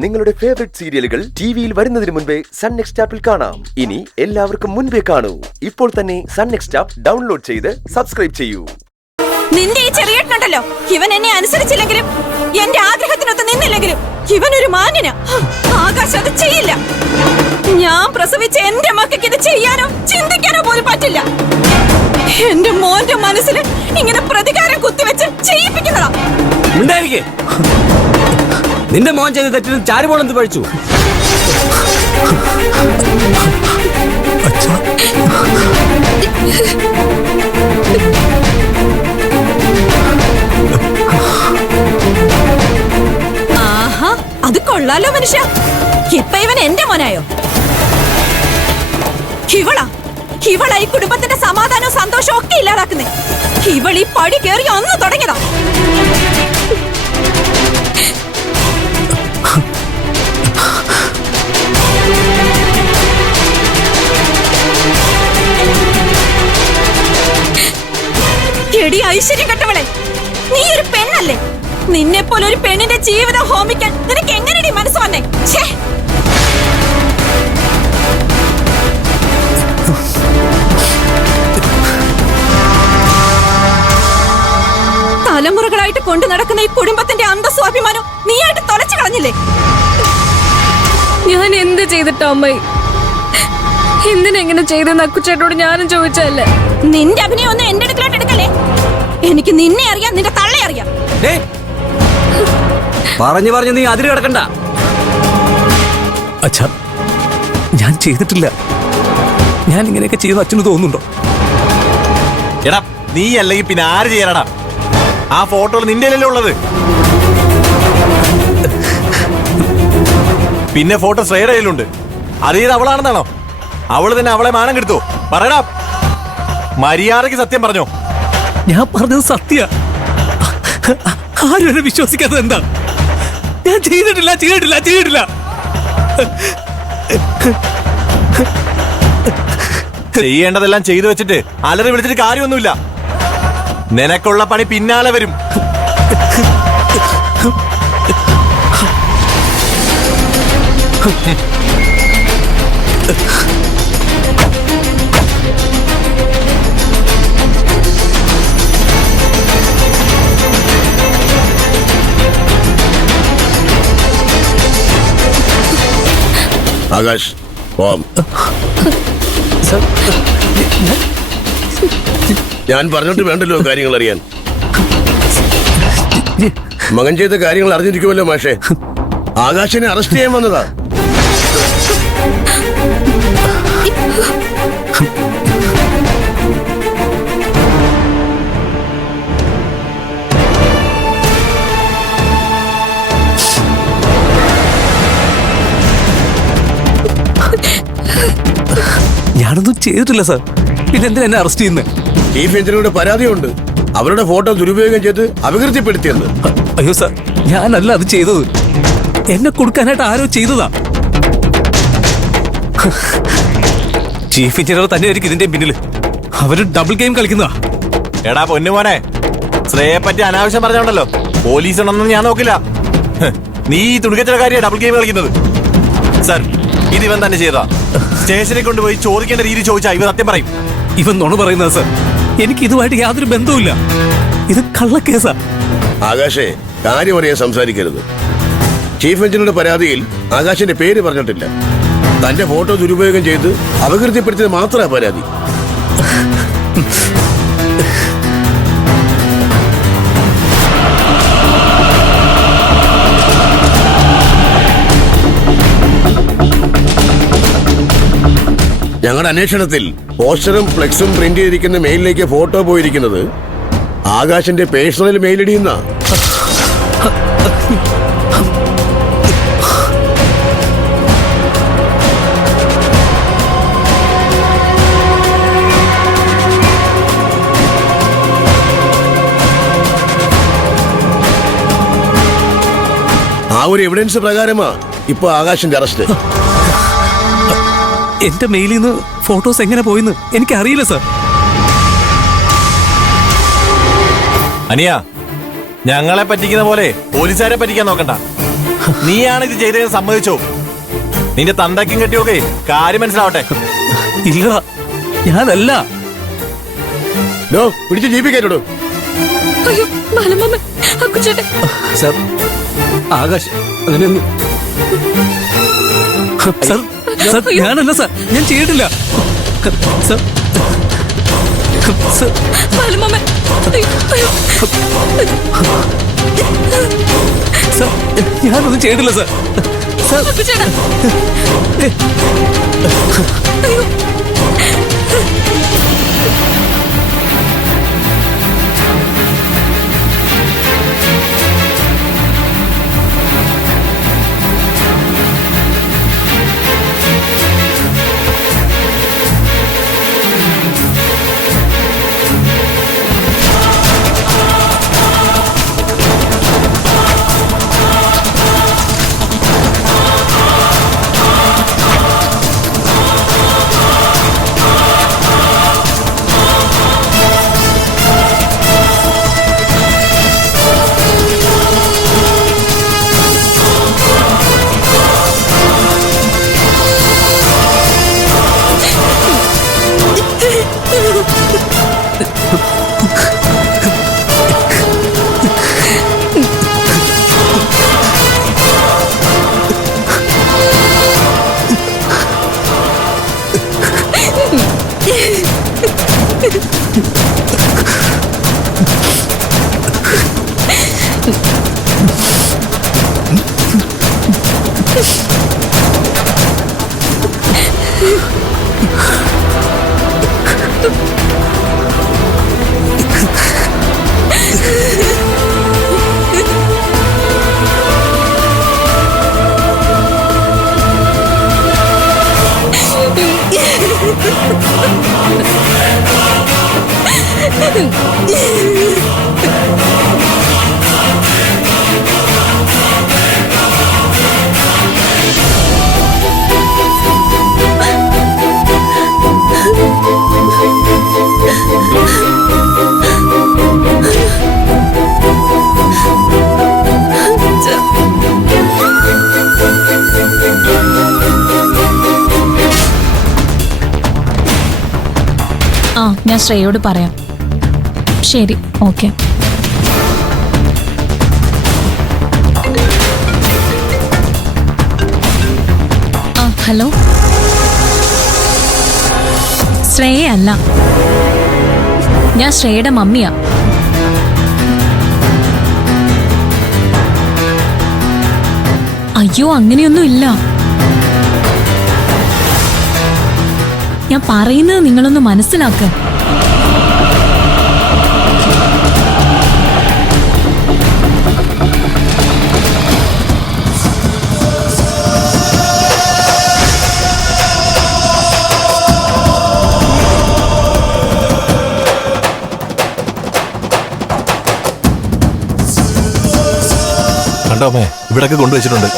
നിങ്ങളുടെ ഫേവറേറ്റ് സീരിയലുകൾ ടിവിയിൽ വരുന്നതിന് മുൻപേ സൺ നെക്സ്റ്റ് ആപ്പിൽ കാണാം. ഇനി എല്ലാവർക്കും മുൻപേ കാണൂ. ഇപ്പോൾ തന്നെ സൺ നെക്സ്റ്റ് ആപ്പ് ഡൗൺലോഡ് ചെയ്ത് സബ്സ്ക്രൈബ് ചെയ്യൂ. നിന്റെ ഈ ചെറിയേട്ടനുണ്ടല്ലോ, ഇവൻ എന്നെ അനുസരിച്ചില്ലെങ്കിലും എന്റെ ആഗ്രഹത്തിനൊത്ത് നിന്നില്ലെങ്കിലും ഇവനൊരു മാന്യനാ. ആകാശം അത് ചെയ്യില്ല. ഞാൻ പ്രസവിച്ച എന്റെ മക്കൾക്ക് ഇത് ചെയ്യാനോ ചിന്തിക്കാനോ പോലും പറ്റില്ല. എന്റെ മോന്റെ മനസ്സിൽ ഇങ്ങനെ പ്രതികാരം കുത്തിവെച്ച് ചെയ്യിപ്പിക്കുന്നതാ. നിന്റെ മോൻ ചെയ്ത തെറ്റിന് ചാരുപോളെന്ത് പഴിച്ചു? ആഹാ, അത് കൊള്ളാലോ മനുഷ്യ. ഇപ്പൊ ഇവൻ എന്റെ മോനായോ? ഇവളാ ഈ കുടുംബത്തിന്റെ സമാധാനവും സന്തോഷവും ഒക്കെ ഇല്ലാതാക്കുന്നേ. ഇവൾ ഈ പടി കയറി അന്ന് തുടങ്ങിയതാ. എടി ഐശ്വര്യം കെട്ടവളെ, നീ ഒരു പെണ്ണല്ലേ? നിന്നെ പോലെ ഒരു പെണ്ണിന്റെ ജീവിതം ഹോമിക്കാൻ നിനക്ക് എങ്ങനെയാ മനസ്സ് വന്നേ? തലമുറകളായിട്ട് കൊണ്ടു നടക്കുന്ന ഈ കുടുംബത്തിന്റെ അന്തസ്സും അഭിമാനവും നീയായിട്ട് തൊലച്ചു കളഞ്ഞില്ലേ? ഞാൻ എന്ത് ചെയ്തിട്ടോ അമ്മായി? എന്തിനെങ്ങനെ ചെയ്തെന്ന് അക്കുച്ചേട്ടോട് ഞാനും ചോദിച്ചല്ലേ. നിന്റെ അഭിനയം ഒന്നും എന്റെ അടുക്കലോട്ട് എടുക്കല്ലേ. എനിക്ക് നിന്നെ അറിയാം, നിന്റെ തള്ളെ അറിയാം. പറഞ്ഞു നീ അതിര് കിടക്കണ്ട. അച്ഛാ, ഞാൻ ചെയ്തിട്ടില്ല. ഞാൻ ഇങ്ങനെയൊക്കെ ചെയ്യുന്ന അച്ഛന് തോന്നുന്നുണ്ടോ? എടാ, നീ അല്ലെങ്കിൽ പിന്നെ ആര് ചെയ്യാനടാ? ആ ഫോട്ടോയിൽ നിന്റെ അല്ലല്ലോ ഉള്ളത്. പിന്നെ ഫോട്ടോ ശ്രേയുടെ കയ്യിലുണ്ട്. അറിയത് അവളാണെന്നാണോ? അവള് തന്നെ അവളെ മാനം കെടുത്തോ? പറയടാ, മര്യാദയ്ക്ക് സത്യം പറഞ്ഞോ. ഞാൻ പറഞ്ഞത് സത്യ. ആരും എന്നെ വിശ്വസിക്കാത്തത് എന്താ? ഞാൻ ചെയ്തിട്ടില്ല. ചെയ്യേണ്ടതെല്ലാം ചെയ്തു വെച്ചിട്ട് അലറി വിളിച്ചിട്ട് കാര്യമൊന്നുമില്ല. നിനക്കുള്ള പണി പിന്നാലെ വരും. ആകാശ്, പോവാം. ഞാൻ പറഞ്ഞിട്ട് വേണ്ടല്ലോ കാര്യങ്ങൾ അറിയാൻ. മകൻ ചെയ്ത കാര്യങ്ങൾ അറിഞ്ഞിരിക്കുമല്ലോ മാഷേ. ആകാശിനെ അറസ്റ്റ് ചെയ്യാൻ വന്നതാ. ഞാനൊന്നും ചെയ്തിട്ടില്ല സാർ. പിന്നെ എന്തിനാ എന്നെ അറസ്റ്റ് ചെയ്യുന്നത്? ചീഫ് എഞ്ചിനീയറുടെ പരാതിയുണ്ട്. അവരുടെ ഫോട്ടോ ദുരുപയോഗം ചെയ്ത് അപകീർത്തിപ്പെടുത്തിയെന്ന്. അയ്യോ സാർ, ഞാനല്ല അത് ചെയ്തത്. എന്നെ കൊടുക്കാനായിട്ട് ആരോ ചെയ്തതാ. ചീഫ് എഞ്ചിനീയർ തന്നെയായിരിക്കും ഇതിന്റെ പിന്നില്. അവര് ഡബിൾ ഗെയിം കളിക്കുന്നതാ. എടാ പൊന്നുമോനെ, ശ്രേയെ പറ്റി അനാവശ്യം പറഞ്ഞോണ്ടല്ലോ പോലീസ് ഉണ്ടെന്ന് ഞാൻ നോക്കില്ല. നീ ഈ തുണിക്കച്ചട കാര്യം ഡബിൾ ഗെയിം കളിക്കുന്നത്. സർ, ഇത് ഇവൻ തന്നെ ചെയ്തതാ. സ്റ്റേഷനിൽ കൊണ്ടുപോയി ചോദിക്കേണ്ട രീതി ചോദിച്ചാ ഇവ സത്യം പറയും. ഇവൻ നുണ പറയുന്നത് സാർ. എനിക്ക് ഇതുമായിട്ട് യാതൊരു ബന്ധവുമില്ല. ഇത് കള്ളക്കേസാ. ആകാശേ, കാര്യം അറിയാൻ സംസാരിക്കരുത്. ചീഫ് എഞ്ചിനീയറുടെ പരാതിയിൽ ആകാശിന്റെ പേര് പറഞ്ഞിട്ടില്ല. തന്റെ ഫോട്ടോ ദുരുപയോഗം ചെയ്ത് അപകീർത്തിപ്പെടുത്തിയത് മാത്രമാ പരാതി. ഞങ്ങളുടെ അന്വേഷണത്തിൽ പോസ്റ്ററും ഫ്ലെക്സും പ്രിന്റ് ചെയ്തിരിക്കുന്ന മെയിലിലേക്ക് ഫോട്ടോ പോയിരിക്കുന്നത് ആകാശിന്റെ പേഴ്സണൽ മെയിൽ ഇടിയുന്ന. ആ ഒരു എവിഡൻസ് പ്രകാരമാ ഇപ്പൊ ആകാശിന്റെ അറസ്റ്റ്. എന്റെ മെയിലിൽ നിന്ന് ഫോട്ടോസ് എങ്ങനെ പോയിന്ന് എനിക്കറിയില്ല സാർ. അനിയ, ഞങ്ങളെ പറ്റിക്കുന്ന പോലെ പോലീസുകാരെ പറ്റിക്കാൻ നോക്കണ്ട. നീയാണ് ഇത് ചെയ്തതെന്ന് സമ്മതിച്ചോ? നിന്റെ തന്തയ്ക്കും കെട്ടിയൊക്കെ കാര്യം മനസ്സിലാവട്ടെ. ഇല്ല, ഞാനല്ല. പിടിച്ച് ജീപ്പി കയറ്റോടോ. അയ്യോ ബാലമാമൻ, അക്കുച്ചേട്ടൻ. സർ, ആകാശ് അങ്ങനെയൊന്നും. സർ, സർ, ഞാനല്ല സർ, ഞാൻ ചെയ്തിട്ടില്ല. സർ, സർ, ബാലമാമൻ, അയ്യോ, അയ്യോ. സർ, ഞാനൊന്നും ചെയ്തിട്ടില്ല സർ. സർ, അക്കുച്ചേട്ടാ. അയ്യോ. ആ, ഞാൻ ശ്രേയോട് പറയാം. ശരി, ഓക്കെ. ആ, ഹലോ. ശ്രേയ അല്ല, ഞാൻ ശ്രേയയുടെ മമ്മിയാ. അയ്യോ, അങ്ങനെയൊന്നും ഇല്ല. ഞാൻ പറയുന്നത് നിങ്ങളൊന്ന് മനസ്സിലാക്ക. കണ്ടോ അമ്മേ, ഇവിടൊക്കെ കൊണ്ടുവച്ചിട്ടുണ്ട്.